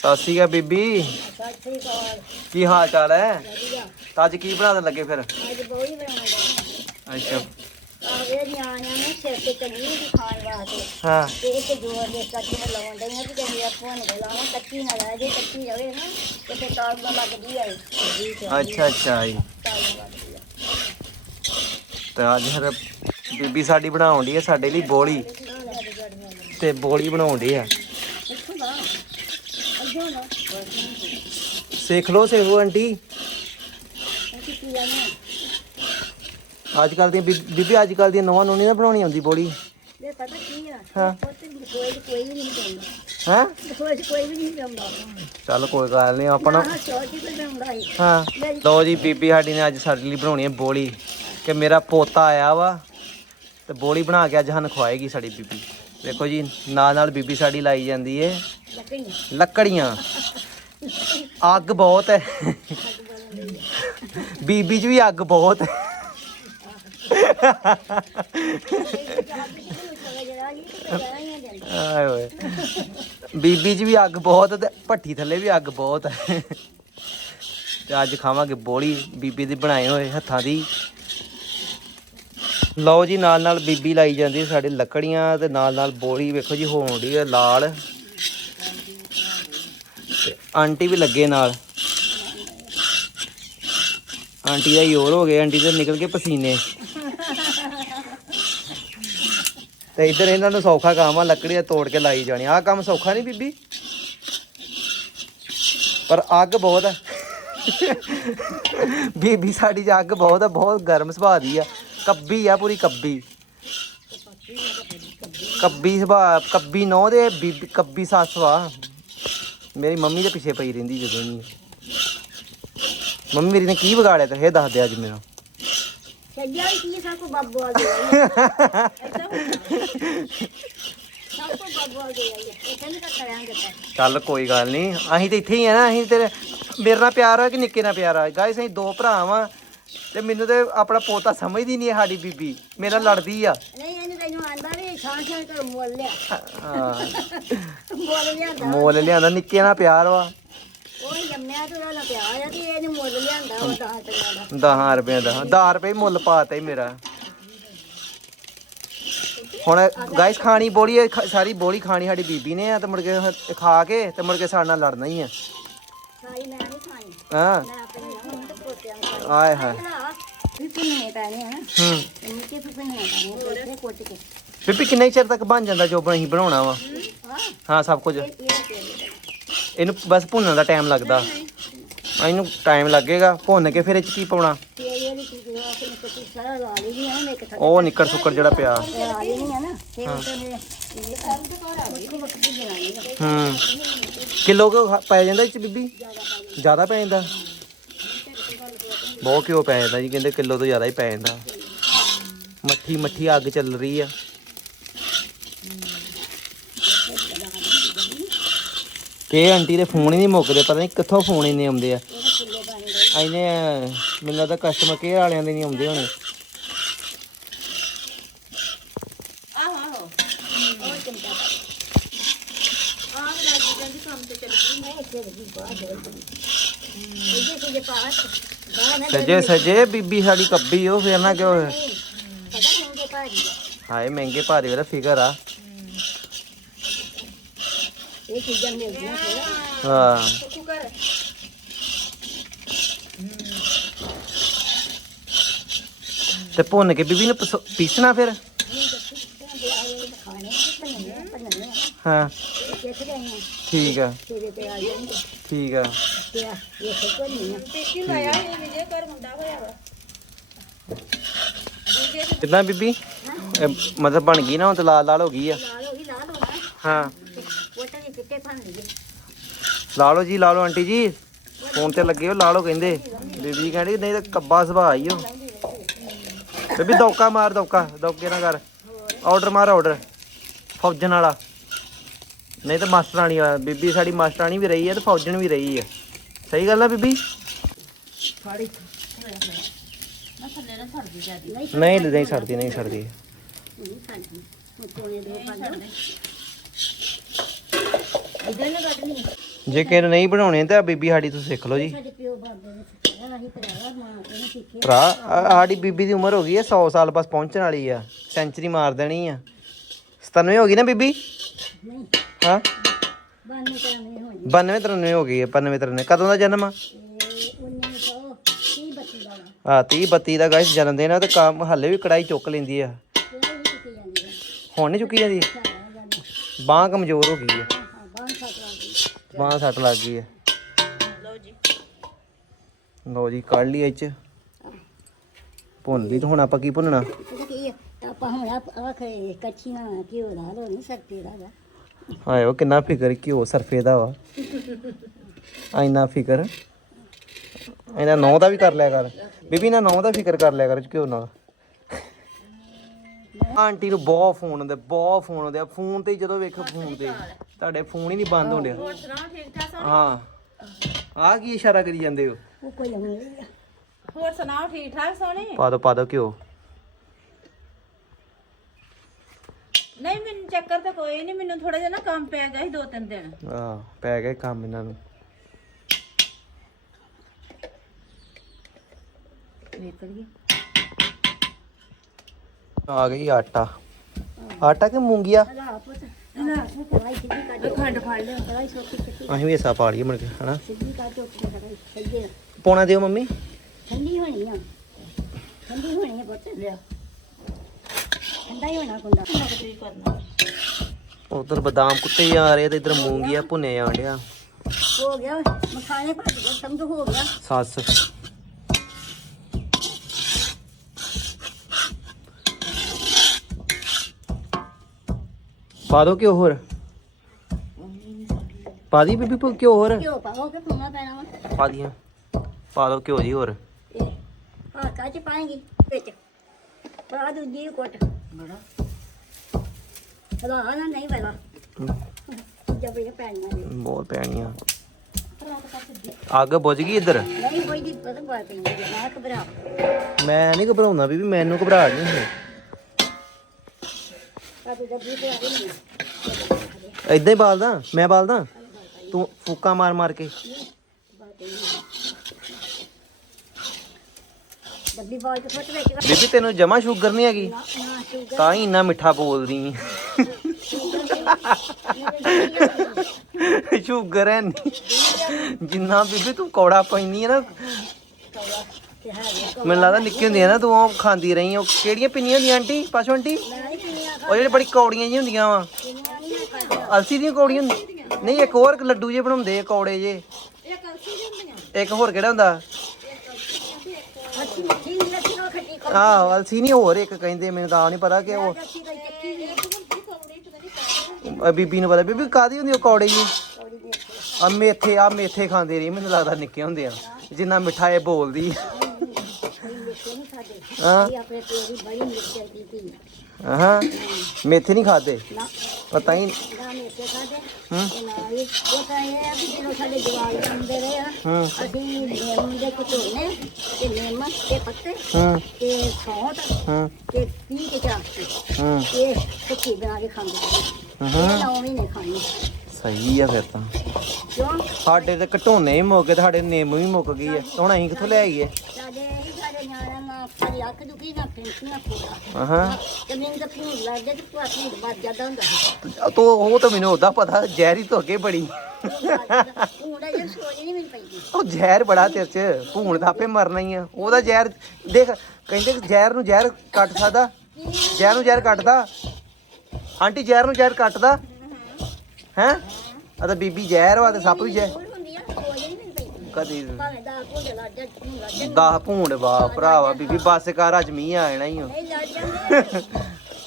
ਸਤਿ ਸ਼੍ਰੀ ਅਕਾਲ ਬੀਬੀ। ਸਤਿ ਸ੍ਰੀ ਅਕਾਲ ਕੀ ਹਾਲ ਚਾਲ ਹੈ? ਵਧੀਆ। ਤਾਂ ਅੱਜ ਕੀ ਬਣਾਉਣ ਲੱਗੇ ਫਿਰ? ਅੱਜ ਬੋਈ ਬਣਾਉਣਾ ਅੱਛਾ। ਆ ਇਹ ਨਿਆਣਿਆਂ ਨੇ ਸਿਰ ਤੇ ਚੰਗੀ ਦੀ ਖਾਣ ਵਾਸਤੇ ਹਾਂ। ਤੇ ਇੱਕ ਜੋਰ ਦੇ ਕੱਟ ਮੈਂ ਲਾਉਣ ਡਈ ਆ ਕਿ ਕਹਿੰਦੇ ਆ ਫੋਨ ਕੇ ਲਾਵਾਂ ਕੱਚੀ ਨਾ ਰਹਿ ਜੇ ਕੱਚੀ ਰਵੇ ਨਾ ਤੇ ਫਿਰ ਤਾਲ ਦਾ ਲੱਗਦੀ ਆ ਜੀ ਅੱਛਾ ਅੱਛਾ ਜੀ। ਤੇ ਅੱਜ ਫਿਰ ਬੀਬੀ ਸਾਡੀ ਬਣਾਉਣ ਦੀ ਹੈ ਸਾਡੇ ਲਈ ਬੋਲੀ ਤੇ ਬੋਲੀ ਬਣਾਉਣ ਦੀ ਨਾ ਸਿੱਖ ਲਓ ਸੇਵੋ ਆਂਟੀ। ਅੱਜ ਕੱਲ ਬੀ- ਬੀਬੀ ਅੱਜ ਕੱਲ ਦੀਆਂ ਨਵਾਂ ਨੂੰ ਨਹੀਂ ਨਾ ਬਣਾਉਣੀ ਆਉਂਦੀ ਬੋਲੀ। ਇਹ ਪਤਾ ਕੀ ਆ? ਹਾਂ। ਕੋਈ ਕੋਈ ਵੀ ਨਹੀਂ ਪਾਉਂਦਾ ਹੈ? ਕੋਈ ਕੋਈ ਵੀ ਨਹੀਂ ਪਾਉਂਦਾ ਚੱਲ ਕੋਈ ਗੱਲ ਨਹੀਂ ਆਪਣਾ ਹੀ ਲਓ ਜੀ ਬੀਬੀ ਸਾਡੀ ਨੇ ਅੱਜ ਸਾਡੇ ਲਈ ਬਣਾਉਣੀ ਹੈ ਬੋਲੀ। ਕਿ ਮੇਰਾ ਪੋਤਾ ਆਇਆ ਵਾ ਤੇ ਬੋਲੀ ਬਣਾ ਕੇ ਅੱਜ ਸਾਨੂੰ ਖਵਾਏਗੀ ਸਾਡੀ ਬੀਬੀ। ਵੇਖੋ ਜੀ ਨਾਲ ਨਾਲ ਬੀਬੀ ਸਾਡੀ ਲਾਈ ਜਾਂਦੀ ਏ। ਲੱਕੜੀ ਲੱਕੜੀਆਂ। ਅੱਗ ਬਹੁਤ ਹੈ। ਬੀਬੀ 'ਚ ਵੀ ਅੱਗ ਬਹੁਤ ਹੈ। ਆਏ ਓਏ ਬੀਬੀ 'ਚ ਵੀ ਅੱਗ ਬਹੁਤ ਤੇ ਭੱਠੀ ਥੱਲੇ ਵੀ ਅੱਗ ਬਹੁਤ ਹੈ। ਤੇ ਅੱਜ ਖਾਵਾਂਗੇ ਬੋਲੀ, ਬੀਬੀ ਦੇ ਬਣਾਏ ਹੋਏ ਹੱਥਾਂ ਦੀ। ਲਓ ਜੀ ਨਾਲ ਨਾਲ ਬੀਬੀ ਲਾਈ ਜਾਂਦੀ ਸਾਡੇ ਲੱਕੜੀਆਂ ਤੇ ਨਾਲ ਨਾਲ ਬੋਲੀ ਵੇਖੋ ਜੀ, ਹੋਣ ਦੀ ਹੈ ਲਾਲ। ਆਂਟੀ ਵੀ ਲੱਗੇ ਨਾਲ। ਆਂਟੀ ਦਾ ਯੋਰ ਹੋ ਗਿਆ, ਆਂਟੀ ਦੇ ਨਿਕਲ ਕੇ ਪਸੀਨੇ। ਤੇ ਇੱਧਰ ਇਹਨਾਂ ਨੂੰ ਸੌਖਾ ਕੰਮ ਆ, ਲੱਕੜੀਆਂ ਤੋੜ ਕੇ ਲਾਈ ਜਾਣੀ। ਆਹ ਕੰਮ ਸੌਖਾ ਨਹੀਂ ਬੀਬੀ? ਪਰ ਅੱਗ ਬਹੁਤ ਹੈ ਬੀਬੀ, ਸਾਡੀ 'ਚ ਅੱਗ ਬਹੁਤ ਹੈ ਬਹੁਤ ਗਰਮ ਸੁਭਾਅ ਦੀ ਆ। ਕੱਬੀ ਆ, ਪੂਰੀ ਕੱਬੀ। ਕੱਬੀ ਸੁਭਾਅ, ਕੱਬੀ ਨੌ ਦੇ, ਬੀਬੀ, ਕੱਬੀ ਸੱਸ ਵਾ। ਮੇਰੀ ਮੰਮੀ ਦੇ ਪਿੱਛੇ ਪਈ ਰਹਿੰਦੀ ਜਦੋਂ ਨਹੀਂ ਮੰਮੀ ਮੇਰੀ ਨੇ ਕੀ ਵਿਗਾੜਿਆ ਤੇ ਇਹ ਦੱਸ ਦੇ ਅੱਜ ਮੈਨੂੰ। ਛੱਡਿਆ ਹੀ ਕੀ ਸਭ ਕੋ ਬੱਬੂ ਆ ਗਿਆ ਸਭ ਕੋ ਬੱਬੂ ਆ ਗਿਆ ਇਹ ਕਹਿੰਦੇ ਤਾਂ ਕਰਾਂਗੇ ਤਾਂ ਚੱਲ ਕੋਈ ਗੱਲ ਨਹੀਂ ਅਸੀਂ ਤੇ ਇੱਥੇ ਹੀ ਆ ਨਾ ਅਸੀਂ ਤੇਰੇ ਮੇਰੇ ਨਾਲ ਪਿਆਰ ਆ ਕਿ ਨਿੱਕੇ ਨਾਲ ਪਿਆਰ ਆ? ਗਾਇਸ ਅਸੀਂ ਦੋ ਭਰਾ ਵਾਂ ਤੇ ਮੈਨੂੰ ਤੇ ਆਪਣਾ ਪੋਤਾ ਸਮਝਦੀ ਨਹੀਂ ਸਾਡੀ ਬੀਬੀ। ਮੇਰੇ ਲੜਦੀ ਆ। ਨਹੀਂ ਇਹਨੂੰ ਤੈਨੂੰ ਕਰ ਮੁੱਲ ਲਿਆ ਹਾਂ ਮੁੱਲ ਲਿਆਂਦਾ ਮੋਲ ਲਿਆਂਦਾ ਨਿੱਕੇ ਨਾਲ ਪਿਆਰ ਵਾ। ਉਹ ਜੰਮਿਆ ਤੇ ਉਹਦਾ ਪਿਆ ਆ ਤੇ ਇਹਨੂੰ ਮੁੱਲ ਲਿਆਂਦਾ ਉਹ ਦਸ ਟਕਾ ਦਾ 10 ਰੁਪਏ ਦਾ। 10 ਰੁਪਏ ਮੁੱਲ ਪਾਤਾ ਹੀ ਮੇਰਾ। ਹੁਣ ਗਾਇਸ ਖਾਣੀ ਬੋਲੀ ਹੈ, ਖ- ਸਾਰੀ ਬੋਲੀ ਖਾਣੀ ਸਾਡੀ ਬੀਬੀ ਨੇ ਆ ਤੇ ਮੁੜ ਕੇ ਹ- ਖਾ ਕੇ ਤੇ ਮੁੜ ਕੇ ਸਾਡੇ ਨਾਲ ਲੜਨਾ ਹੀ ਆ। ਸਾਰੀ ਮੈਂ ਨਹੀਂ ਖਾਣੀ ਹਾਂ। ਮੈਂ ਆਪਣੀ ਹੁਣ ਤੇ ਪੋਤਿਆਂ ਨੂੰ ਖਾਣੀ ਆਏ ਹਾਏ। ਭਰਾ ਵੀ ਪੁੰਨੇ ਪੈਣੇ ਹਨ ਹੂੰ। ਤੇ ਮਿੱਟੀ ਵੀ ਪੁੰਨੇ ਪੈਣੇ ਤੇ ਕੇ ਬੀਬੀ, ਕਿੰਨੇ ਚਿਰ ਤੱਕ ਬਣ ਜਾਂਦਾ ਜੋ ਅਸੀਂ ਬਣਾਉਣਾ ਵਾ? ਹਾਂ, ਸਭ ਕੁਝ। ਇਹਨੂੰ ਬਸ ਭੁੰਨਣ ਦਾ ਟਾਈਮ ਲੱਗਦਾ। ਇਹਨੂੰ ਟਾਈਮ ਲੱਗੇਗਾ, ਭੁੰਨ ਕੇ ਫਿਰ ਇਹ ਚ ਕੀ ਪਾਉਣਾ? ਉਹ ਨਿੱਕਰ ਸੁੱਕਰ ਜਿਹੜਾ ਪਿਆ। ਲਾ ਲਈ ਨਹੀਂ ਹੂੰ। ਕਿਲੋ ਕੁ ਪੈ ਜਾਂਦਾ ਇਹ ਚ ਬੀਬੀ? ਜ਼ਿਆਦਾ ਪੈ ਜਾਂਦਾ। ਬਹੁਤ ਕਿਉਂ ਪੈ ਜਾਂਦਾ ਜੀ? ਕਹਿੰਦੇ ਕਿਲੋ ਤੋਂ ਜ਼ਿਆਦਾ ਹੀ ਪੈ ਜਾਂਦਾ। ਮੱਠੀ ਮੱਠੀ ਅੱਗ ਚੱਲ ਰਹੀ ਆ। ਇਹ ਆਂਟੀ ਦੇ ਫੋਨ ਹੀ ਨਹੀਂ ਮੁੱਕਦੇ ਪਤਾ ਨਹੀਂ ਕਿੱਥੋਂ ਫੋਨ ਇੰਨੇ ਆਉਂਦੇ ਆ। ਇਹਨੇ ਮੈਨੂੰ ਲੱਗਦਾ ਕਸਟਮਰ ਕੇਅਰ ਵਾਲਿਆਂ ਦੇ ਨਹੀਂ ਆਉਂਦੇ ਹੋਣੇ। ਸੁਜੇ ਸਜੇ ਬੀਬੀ ਸਾਡੀ ਕੱਬੀ ਉਹ ਫਿਰ ਨਾ ਕਿਉਂ ਹਾਏ ਮਹਿੰਗੇ ਭਾਰੇ ਵਾਲਾ ਫਿਕਰ ਆ। ਇਹ ਚੀਜ਼ਾਂ ਮਿਲਦੀਆਂ ਥੋੜਾ ਹਾਂ। ਸ਼ੁਕਰ ਤੇ ਭੁੰਨ ਕੇ ਬੀਬੀ ਨੂੰ ਪੀਸਣਾ ਫਿਰ? ਹਾਂ। ਠੀਕ ਆ। ਠੀਕ ਆ। ਤੇ ਬੀਬੀ? ਮਤਲਬ ਬਣ ਗਈ ਨਾ ਹੁਣ ਤੇ ਲਾਲ ਲਾਲ ਹੋ ਗਈ ਆ। ਹਾਂ ਗਈ ਲਾਲ ਹੋਣਾ ਹਾਂ ਵੋਟਾਂ ਦੇ ਚਿੱਟੇ ਫਣ ਲਈਏ ਲਾ ਲਓ ਜੀ ਲਾ ਲਓ ਆਂਟੀ ਜੀ। ਫੋਨ ਤੇ ਲੱਗੇ ਹੋ ਲਾ ਲਓ ਕਹਿੰਦੇ। ਬੀਬੀ ਕਹਿੰਦੀ ਨਹੀਂ ਤਾਂ ਕੱਬਾ ਸੁਭਾਅ ਹੀ ਹੋ ਬੀਬੀ ਦੌਕਾ ਮਾਰ ਦੌਕਾ। ਦੌਕੇ ਨਾ ਕਰ। ਆਰਡਰ ਮਾਰ ਆਰਡਰ। ਫੌਜਣ ਵਾਲਾ। ਨਹੀਂ ਤਾਂ ਮਾਸਟਰਾਣੀ ਆ ਬੀਬੀ ਸਾਡੀ ਮਾਸਟਰਾਣੀ ਵੀ ਰਹੀ ਹੈ ਤੇ ਫੌਜਣ ਵੀ ਰਹੀ ਹੈ ਸਹੀ ਗੱਲ ਆ ਬੀਬੀ? ਫਾੜੀ ਮੈਂ ਥੱਲੇ ਨਾ ਛੱਡਦੀ ਜਾਂਦੀ ਨਹੀਂ ਨਹੀਂ ਨਹੀਂ ਛੱਡਦੀ ਨਹੀਂ ਛੱਡਦੀ ਨਹੀਂ ਛੱਡਦੀ ਮੁੱਤੋਂ ਨੇ ਦੋ ਪਾ ਨਾ ਕੱਢਣੀ ਜੇ ਕਿਸੇ ਨੂੰ ਨਹੀਂ ਬਣਾਉਣੇ ਤਾਂ ਬੀਬੀ ਸਾਡੀ ਤੋਂ ਸਿੱਖ ਲਓ ਜੀ। ਸਾਡੇ ਪਿਓ ਬਾਬੇ ਨੇ ਸਿਖਾਇਆ ਅਸੀਂ ਕਰਾਇਆ ਮਾਂ ਤੋਂ ਸਿੱਖੇ ਭਰਾ ਆ- ਸਾਡੀ ਬੀਬੀ ਦੀ ਉਮਰ ਹੋ ਗਈ ਹੈ 100 ਸਾਲ ਬਸ ਪਹੁੰਚਣ ਵਾਲੀ ਆ ਸੈਂਚਰੀ ਮਾਰ ਦੇਣੀ ਆ। 97 ਹੋ ਗਈ ਨਾ ਬੀਬੀ? ਨਹੀਂ ਹਾਂ? ਬਾਨੇ ਕਰਾਂਗੇ ਹੋ ਜੀ 92 93 ਹੋ ਗਈ ਹੈ 95 93 ਕਦੋਂ ਦਾ ਜਨਮ ਆ? ਇਹ 1930 ਬੱਤੀ ਦਾ ਆ 30 32 ਦਾ ਗਾਇਸ ਜਨਮ ਦਿਨ ਆ ਤੇ ਕੰਮ ਹੱਲੇ ਵੀ ਕੜਾਈ ਚੁੱਕ ਲੈਂਦੀ ਆ। ਵੀ ਕਿਤੇ ਜਾਂਦੀ? ਹੁਣ ਨਹੀਂ ਚੁੱਕੀ ਜਾਂਦੀ? ਬਾਹ ਕਮਜ਼ੋਰ ਹੋ ਗਈ ਆ। ਬਾਹ ਸੱਟ ਲੱਗ ਗਈ ਆ। ਲਓ ਜੀ। ਲਓ ਜੀ ਕੱਢ ਲਈ ਇਹ ਚ। ਭੁੰਨ ਲਈ ਤੇ ਹੁਣ ਆਪਾਂ ਕੀ ਭੁੰਨਣਾ? ਹੈ ਆਪਾਂ ਹੁਣ ਆਖੇ ਕੱਚੀ ਨਾ ਘਿਓ ਲਾ ਲੋ ਨਹੀਂ ਸਕਤੇ ਦਾ ਹਾਏ ਉਹ ਕਿੰਨਾ ਫਿਕਰ ਘਿਓ ਸਰਫੇ ਦਾ ਵਾ। ਇੰਨਾ ਫਿਕਰ। ਇਹਨਾਂ ਨੌ ਦਾ ਵੀ ਕਰ ਲਿਆ ਕਰ। ਬੀਬੀ ਨਾ ਨੌ ਦਾ ਫਿਕਰ ਕਰ ਲਿਆ ਕਰ ਘਿਓ ਨਾਲ। ਆਂਟੀ ਨੂੰ ਬਹੁਤ ਫੋਨ ਆਉਂਦੇ ਬਹੁਤ ਫੋਨ ਆਉਂਦੇ। ਆ ਫੋਨ ਤੇ ਹੀ ਜਦੋਂ ਵੇਖੋ ਫੋਨ ਤੇ ਤੁਹਾਡੇ ਫੋਨ ਹੀ ਨਹੀਂ ਬੰਦ ਹੁੰਦੇ ਹਾਂ। ਆ ਕੀ ਇਸ਼ਾਰਾ ਕਰੀ ਜਾਂਦੇ ਹੋ? ਉਹ ਕੋਈ ਨਹੀਂ ਹੋਰ ਸੁਣਾਓ ਠੀਕ ਠਾਕ ਸੋਹਣੇ? ਪਾ ਦੋ ਪਾ ਦੋ ਘਿਓ। ਨਹੀਂ ਮੈਨੂੰ ਚੱਕਰ ਤਾਂ ਕੋਈ ਨਹੀਂ ਮੈਨੂੰ ਥੋੜਾ ਜਿਹਾ ਨਾ ਕੰਮ ਪੈ ਗਿਆ ਸੀ ਦੋ ਤਿੰਨ ਦਿਨ। ਆ ਪੈ ਗਏ ਕੰਮ ਇਹਨਾਂ ਨੂੰ। ਨਿਕਲ ਗਈ ਆ ਗਈ ਆਟਾ। ਆਟਾ ਕਿ ਮੂੰਗੀਆ? ਅਲਾ ਪੁੱਤ। ਖੰਡ ਫੜ ਅਸੀਂ ਵੀ ਹਿੱਸਾ ਪਾ ਲਈਏ ਮੁੜ ਕੇ ਹਨਾ? ਪੌਣਾ ਦਿਓ ਮੰਮੀ। ਠੰਡੀ ਹੋਣੀ ਆ। ਠੰਡੀ ਹੋਣੀ ਹੈ ਪੁੱਤ। ਲਿਆ। ਠੰਡਾ ਹੀ ਹੋਣਾ ਕੁੰਡਾ। ਨੌਕਰੀ ਕਰਨਾ ਉਧਰ ਬਦਾਮ ਕੁੱਟੇ ਜਾ ਰਹੇ ਤੇ ਇਧਰ ਮੂੰਗੀਆ ਭੁੰਨੇ ਜਾਣ ਡਿਆ। ਹੋ ਗਿਆ। ਮਖਾਣੇ ਭੱਜ ਗਏ ਸਮਝ ਹੋ ਗਿਆ। ਸੱਸ। ਪਾ ਦੋ ਕਿਉਂ ਹੋਰ। ਪਾ ਦੀ ਬੀਬੀ ਭੁ- ਘਿਓ ਹੋਰ। ਘਿਓ ਪਾਓ ਕਿ ਪੁਣਾ ਪੈਣਾ ਵਾ? ਪਾ ਦੀਆਂ। ਪਾ ਦੋ ਘਿਓ ਜੀ ਹੋਰ। ਇਹ ਹਾਂ ਕਾਚ ਪਾਏਗੀ ਵਿੱਚ। ਪਾ ਦੂਜੀ ਕੋਟ। ਬੜਾ। ਹਲਾ ਨਾ ਨਹੀਂ ਪਹਿਲਾਂ ਜਬ ਇਹ ਪੈਣੀਆਂ ਨੇ ਬਹੁਤ ਪੈਣੀਆਂ। ਅੱਗ ਬੁਝ ਗਈ ਇੱਧਰ? ਨਹੀਂ ਕੋਈ ਦੀ ਪਤਾ ਪਾ ਪੈਂਦੀ ਹੈ ਨਾ ਘਬਰਾ ਮੈਂ ਨਹੀਂ ਘਬਰਾਉਂਦਾ ਬੀਬੀ ਮੈਨੂੰ ਘਬਰਾਹਟ ਨਹੀਂ ਹੁੰਦੀ। ਆ ਹੀ ਬਾਲਦਾ, ਮੈਂ ਬਾਲਦਾ। ਤੂੰ ਫੂਕਾ ਮਾਰ ਮਾਰ ਕੇ। ਡੱਬੀ ਬੀਬੀ, ਤੈਨੂੰ ਜਮਾ ਸ਼ੂਗਰ ਨਹੀਂ ਹੈਗੀ? ਤਾਂ ਹੀ ਇੰਨਾ ਮਿੱਠਾ ਬੋਲਦੀ। ਸ਼ੂਗਰ ਹੈ ਜਿੰਨਾ ਬੀਬੀ, ਤੂੰ ਕੌੜਾ ਪੈਂਦੀ ਹੈ ਨਾ। ਮੈਨੂੰ ਲੱਗਦਾ ਨਿੱਕੀ ਹੁੰਦੀ ਹੈ ਨਾ, ਤੂੰ ਉਹ ਖਾਂਦੀ ਰਹੀ ਉਹ ਕਿਹੜੀਆਂ ਪਿੰਨੀਆਂ ਹੁੰਦੀਆਂ, ਆਂਟੀ? ਪਾਸ਼ੋ ਆਂਟੀ? ਉਹ ਜਿਹੜੀ ਬੜੀ ਕੌੜੀਆਂ ਜਿਹੀਆਂ ਹੁੰਦੀਆਂ ਵਾ। ਅਲਸੀ ਦੀਆਂ ਕੌੜੀਆਂ ਹੁੰਦੀਆਂ। ਨਹੀਂ, ਇੱਕ ਹੋਰ ਲੱਡੂ ਜੇ ਬਣਾਉਂਦੇ ਆ, ਕੌੜੇ ਜੇ ਇੱਕ ਹੋਰ ਕਿਹੜਾ ਹੁੰਦਾ? ਆਹ, ਅਲਸੀ ਨਹੀਂ, ਹੋਰ ਇੱਕ ਕਹਿੰਦੇ, ਮੈਨੂੰ ਤਾਂ ਨਹੀਂ ਪਤਾ ਕਿ ਉਹ ਬੀਬੀ ਨੂੰ ਪਤਾ। ਬੀਬੀ ਕਾਦੀ ਹੁੰਦੀ ਉਹ ਕੌੜੇ ਜੀ ਆ ਮੇਥੇ ਆ ਮੇਥੇ ਖਾਂਦੇ ਰਹੀ ਮੈਨੂੰ ਲੱਗਦਾ ਨਿੱਕੇ ਹੁੰਦੇ ਆ। ਜਿੰਨਾ ਮਿੱਠਾ ਇਹ ਬੋਲਦੀ ਹਾਂ। ਆਪਣੇ ਤੇਰੀ ਬੜੀ ਮਿੱਠੀ ਕੀਤੀ। ਹਾਂ। ਮੇਥੇ ਨਹੀਂ ਖਾਦੇ। ਪਤਾ ਹੀ ਨਾ। ਮਿੱਠੇ ਖਾਦੇ। ਹੂੰ। ਹੀ ਉਹ ਤਾਂ ਇਹ ਆ ਕਿ ਜਦੋਂ ਸਾਡੇ ਜਵਾਲ ਹੁੰਦੇ ਰਹੇ ਆ ਹੂੰ। ਅਸੀਂ ਨਿੰਮ ਦੇ ਕਟੋਨੇ ਤੇ ਨਿੰਮ ਤੇ ਪੱਤੇ ਹੂੰ। ਤੇ ਸੌਂਠ ਹੂੰ। ਤੇ ਪੀ ਕੇ ਚਾਹ ਹੂੰ। ਇਹ ਸੁੱਕੀ ਬਣਾ ਕੇ ਖਾਂਦੇ ਸੀ ਹੂੰ। ਇਹ ਨੌਂ ਮਹੀਨੇ ਖਾਣੀ। ਸਹੀ ਆ ਫਿਰ ਤਾਂ। ਕਿਉਂ ਸਾਡੇ ਤੇ ਘਟੋਨੇ ਹੀ ਮੁੱਕ ਗਏ ਤੇ ਸਾਡੇ ਨਿੰਮ ਵੀ ਮੁੱਕ ਗਈ ਐ ਹੁਣ ਅਸੀਂ ਕਿੱਥੋਂ ਲੈ ਆਈਏ? ਸਾਡੇ ਇਹ ਸਾਡੇ ਨਿਆਣਿਆਂ ਨਾਲ ਸਾਡੀ ਅੱਖ ਦੁਖੀ ਨਾ ਫਿੰਸੀਆਂ ਪੂਰਾ। ਹਾਂ ਤੇ ਮੈਨੂੰ ਤਾਂ ਭੂਰ ਲੱਗਦਾ ਤੇ ਭੂਆ ਭੂਰ ਵੱਜ ਜਾਂਦਾ ਹੁੰਦਾ ਸੀ। ਤੂੰ ਉਹ ਤਾਂ ਮੈਨੂੰ ਉਹਦਾ ਪਤਾ ਜ਼ਹਿਰੀ ਤੋਂ ਅੱਗੇ ਬੜੀ। ਭੂੜਾ ਜੇ ਸੋਚ ਨਹੀਂ ਮੈਨੂੰ ਪੈਂਦੀ। ਉਹ ਜ਼ਹਿਰ ਬੜਾ ਤੇਰੇ ਚ ਭੂਣ ਦਾ ਆਪੇ ਮਰਨਾ ਹੀ ਆ। ਉਹਦਾ ਜ਼ਹਿਰ ਦੇਖ ਕਹਿੰਦੇ ਕਿ ਜ਼ਹਿਰ ਨੂੰ ਜ਼ਹਿਰ ਕੱਟ ਸਕਦਾ ਜ਼ਹਿਰ ਨੂੰ ਜ਼ਹਿਰ ਕੱਟਦਾ। ਆਂਟੀ ਜ਼ਹਿਰ ਨੂੰ ਜ਼ਹਿਰ ਕੱਟਦਾ। ਹੈ? ਆ ਤਾਂ ਬੀਬੀ ਜ਼ਹਿਰ ਵਾ ਤੇ ਸੱਪ ਵੀ ਜ਼ਹਿਰ। ਹੋਰ ਹੁੰਦੀ ਆ ਸੋਚ ਨਹੀਂ ਮੈਨੂੰ ਪੈਂਦੀ ਕਦੀ ਭਾਵੇਂ ਦਾ ਭੂੜਾ ਲੱਗ ਜਾ ਭੂਰ ਲੱਗ ਜਾ ਦਸ ਭੂਣ ਵਾ ਭਰਾਵਾ, ਬੀਬੀ ਬੱਸ ਕਰ, ਅੱਜ ਮੀਂਹ ਆ ਹੀ ਓ। ਨਹੀਂ ਲੱਗ ਜਾਂਦੇ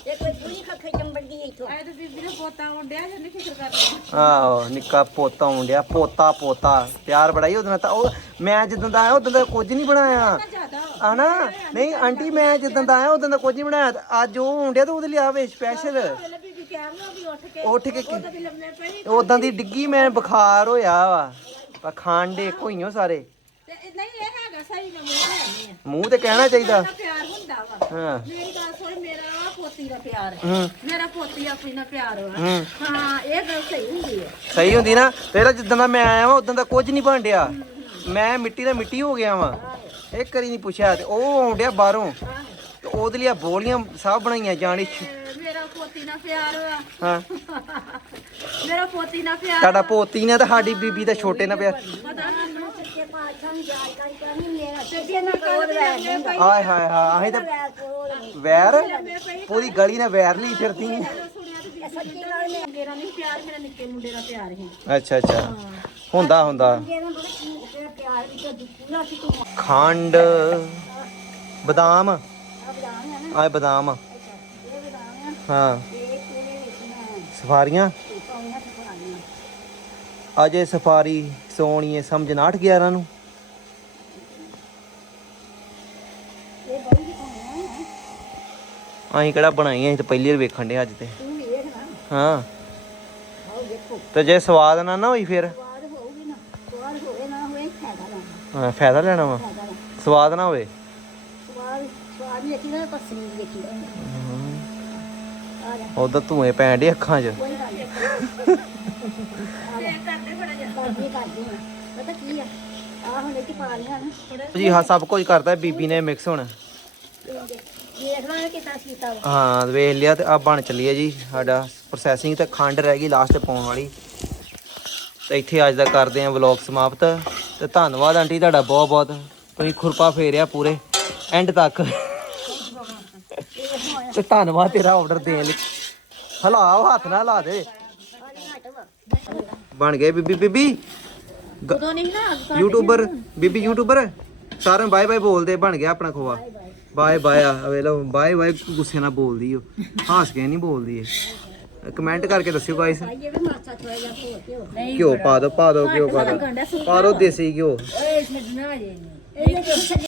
ਇਹ ਕੋਈ ਪੂਰੀ ਖੱਖੇ ਚੰਬੜ ਗਈ ਇੱਥੋਂ ਐ ਤੇ ਬੀਬੀ ਨੇ ਪੋਤਾ ਮੁੰਡਿਆ ਜਿੰਨੇ ਫਿਕਰ ਕਰਦੀ ਆਹੋ, ਨਿੱਕਾ ਪੋਤਾ ਹੁੰਦਿਆ ਪੋਤਾ ਪੋਤਾ। ਪਿਆਰ ਬੜਾ ਹੀ ਉਹਦੇ ਨਾਲ ਤਾਂ ਉਹ, ਮੈਂ ਜਿੱਦਾਂ ਦਾ ਆਇਆ, ਉਦੋਂ ਦਾ ਕੁਝ ਨਹੀਂ ਬਣਾਇਆ। ਜ਼ਿਆਦਾ ਆਣਾ ਨਹੀਂ, ਆਂਟੀ, ਮੈਂ ਜਿੱਦਾਂ ਦਾ ਆਇਆ, ਉਦੋਂ ਦਾ ਕੁਝ ਨਹੀਂ ਬਣਾਇਆ। ਤੇ ਅੱਜ ਉਹ ਹੁੰਦਿਆ ਤੇ ਉਹਦੇ ਲਈ ਆਵੇ ਸਪੈਸ਼ਲ ਨਾ ਵੀ ਉੱਠ ਕੇ ਉੱਠ ਕੇ ਲੰਮੇ ਪਈ ਉਦਾਂ ਦੀ ਡਿੱਗੀ ਮੈਂ ਬੁਖਾਰ ਹੋਇਆ ਵਾ। ਪਰ ਖਾਣ ਦੇ ਕੋਈਓ ਸਾਰੇ। ਤੇ ਇਹ- ਨਹੀਂ ਇਹ ਹੈਗਾ ਸਹੀ ਮੈਂ ਮੂੰਹ ਲੈਣੀ ਆ ਮੂੰਹ ਤੇ ਕਹਿਣਾ ਚਾਹੀਦਾ। ਪਿਆਰ ਹੁੰਦਾ ਵਾ। ਹਾਂ। ਮੇਰੀ ਗੱਲ ਸੁਣ ਮੇਰਾ ਪੋਤੀ ਦਾ ਪਿਆਰ ਹੈ। ਹੂੰ। ਮੇਰਾ ਪੋਤੀ ਆਪਣੀ ਨਾਲ ਪਿਆਰ ਵਾ। ਹੂੰ। ਹਾਂ ਇਹ ਗੱਲ ਸਹੀ ਹੁੰਦੀ ਹੈ। ਸਹੀ ਹੁੰਦੀ ਨਾ। ਤੇਰਾ ਜਿੱਦਾਂ ਦਾ ਮੈਂ ਆਇਆ ਵਾਂ ਉਦੋਂ ਦਾ ਕੁਝ ਨਹੀਂ ਬਣ ਡਿਆ ਮੈਂ ਮਿੱਟੀ ਦਾ ਮਿੱਟੀ ਹੋ ਗਿਆ ਵਾਂ। ਇੱਕ ਕਰੀ ਨਹੀਂ ਪੁੱਛਿਆ ਤੇ ਉਹ ਆਉਣ ਡਿਆ ਬਾਹਰੋਂ। ਤੇ ਉਹਦੇ ਲਈ ਆਹ ਬੋਲੀਆਂ ਸਭ ਬਣਾਈਆਂ ਜਾਣੀ ਪੋਤੀ ਨਾਲ ਪਿਆਰ ਹਾਂ। ਮੇਰਾ ਪੋਤੀ ਨਾਲ ਪਿਆਰ ਸਾਡਾ ਪੋਤੀ ਨੇ ਤੇ ਸਾਡੀ ਬੀਬੀ ਦਾ ਛੋਟੇ ਨਾਲ ਪਿਆ ਪਤਾ ਮੈਨੂੰ ਸੱਚੇ ਪਾਤਸ਼ਾਹ ਨੂੰ ਜਾਣਕਾਰੀ ਕਰਨੀ ਮੇਰਾ ਤੇ ਜੇ ਨਾ ਕਰ ਦੇ ਪਈ ਹਾਏ ਹਾਏ ਹਾਏ ਅਸੀਂ ਤਾਂ ਵੈਰ ਵੈਰ? ਪੂਰੀ ਗਲੀ ਨੇ ਵੈਰ ਲਈ ਫਿਰਦੀ। ਆਂ। ਸੁਣਿਆ ਤੇ ਬੀਬੀ ਸੱਚੀ ਨਾਲ ਮੇਰਾ ਨਹੀਂ ਪਿਆਰ ਮੇਰਾ ਨਿੱਕੇ ਮੁੰਡੇ ਦਾ ਪਿਆਰ ਹੀ। ਅੱਛਾ ਅੱਛਾ। ਹੁੰਦਾ ਹੁੰਦਾ। ਪਿਆਰ ਖੰਡ ਬਦਾਮ। ਆ ਬਦਾਮ। ਹੈ ਨਾ ਆਏ ਬਦਾਮ ਇਹ ਬਦਾਮ ਹੈ। ਸਫਾਰੀਆਂ? ਅਜੇ ਸਫਾਰੀ ਸੋਣੀਏ ਸਮਝ 911 ਨੂੰ ਇਹ ਬੜੀ ਦੀ ਪਾਉਣਾ ਹੈ ਅਸੀਂ ਕਿਹੜਾ ਬਣਾਈਆਂ ਅਸੀਂ ਤਾਂ ਪਹਿਲੀ ਵਾਰ ਵੇਖਣ ਦੇ ਅੱਜ ਤੇ। ਨਾ ਹਾਂ। ਤੇ ਜੇ ਸਵਾਦ ਨਾ ਨਾ ਹੋਈ ਫਿਰ? ਨਾ ਨਾ ਫਾਇਦਾ ਲੈਣਾ ਹਾਂ, ਫਾਇਦਾ ਲੈਣਾ ਵਾ। ਸਵਾਦ ਨਾ ਹੋਵੇ। ਸਵਾਦ ਸਵਾਦ ਨਹੀਂ ਨਾ ਪਸਰੀ ਦੇਖੀ ਆ ਜਾ ਉਧਰ ਧੂਏ ਪੈਣ ਡੇ ਅੱਖਾਂ 'ਚ। ਜੀ ਹਾਂ ਸਭ ਕੁਝ ਕਰਦਾ ਬੀਬੀ ਨੇ ਮਿਕਸ ਹੁਣ। ਹਾਂ, ਵੇਖ ਲਿਆ ਤੇ ਆ ਬਣ ਚੱਲੀ ਹੈ ਜੀ, ਸਾਡਾ ਪ੍ਰੋਸੈਸਿੰਗ ਤੇ ਖੰਡ ਰਹਿ ਗਈ ਲਾਸਟ ਤੇ ਪਾਉਣ ਵਾਲੀ। ਤੇ ਇੱਥੇ ਅੱਜ ਦਾ ਕਰਦੇ ਆਂ ਵਲੌਗ ਸਮਾਪਤ। ਤੇ ਧੰਨਵਾਦ ਆਂਟੀ ਤੁਹਾਡਾ ਬਹੁਤ ਬਹੁਤ ਤੁਸੀਂ ਖੁਰਪਾ ਫੇਰਿਆ ਪੂਰੇ। ਐਂਡ ਤੱਕ। ਤੇ ਧੰਨਵਾਦ ਤੇਰਾ ਆਰਡਰ ਦੇਣ ਲਈ। ਹਲਾਓ ਹੱਥ ਨਾਲ ਲਾ ਦੇ। ਬਣ ਗਏ ਬੀਬੀ ਬੀਬੀ। ਉਦੋਂ ਨਹੀਂ ਨਾ ਯੂਟਿਊਬਰ ਬੀਬੀ ਯੂਟਿਊਬਰ ਸਾਰਿਆਂ ਬਾਏ ਬਾਏ ਬੋਲਦੇ ਬਣ ਗਿਆ ਆਪਣਾ ਖੋਆ। ਬਾਏ ਬਾਏ ਆ ਵੇਲੋ ਬਾਏ ਬਾਏ ਗੁੱਸੇ ਨਾਲ ਬੋਲਦੀ ਓ। ਹੱਸ ਕੇ ਨਹੀਂ ਬੋਲਦੀ ਏ ਕਮੈਂਟ ਕਰਕੇ ਦੱਸਿਓ ਗਾਇਸ ਵੀ ਘਿਓ ਪਾ ਦੋ ਪਾ ਦੋ ਘਿਓ ਪਾ ਦੋ। ਪਾ ਦੋ ਦੇਸੀ ਘਿਓ।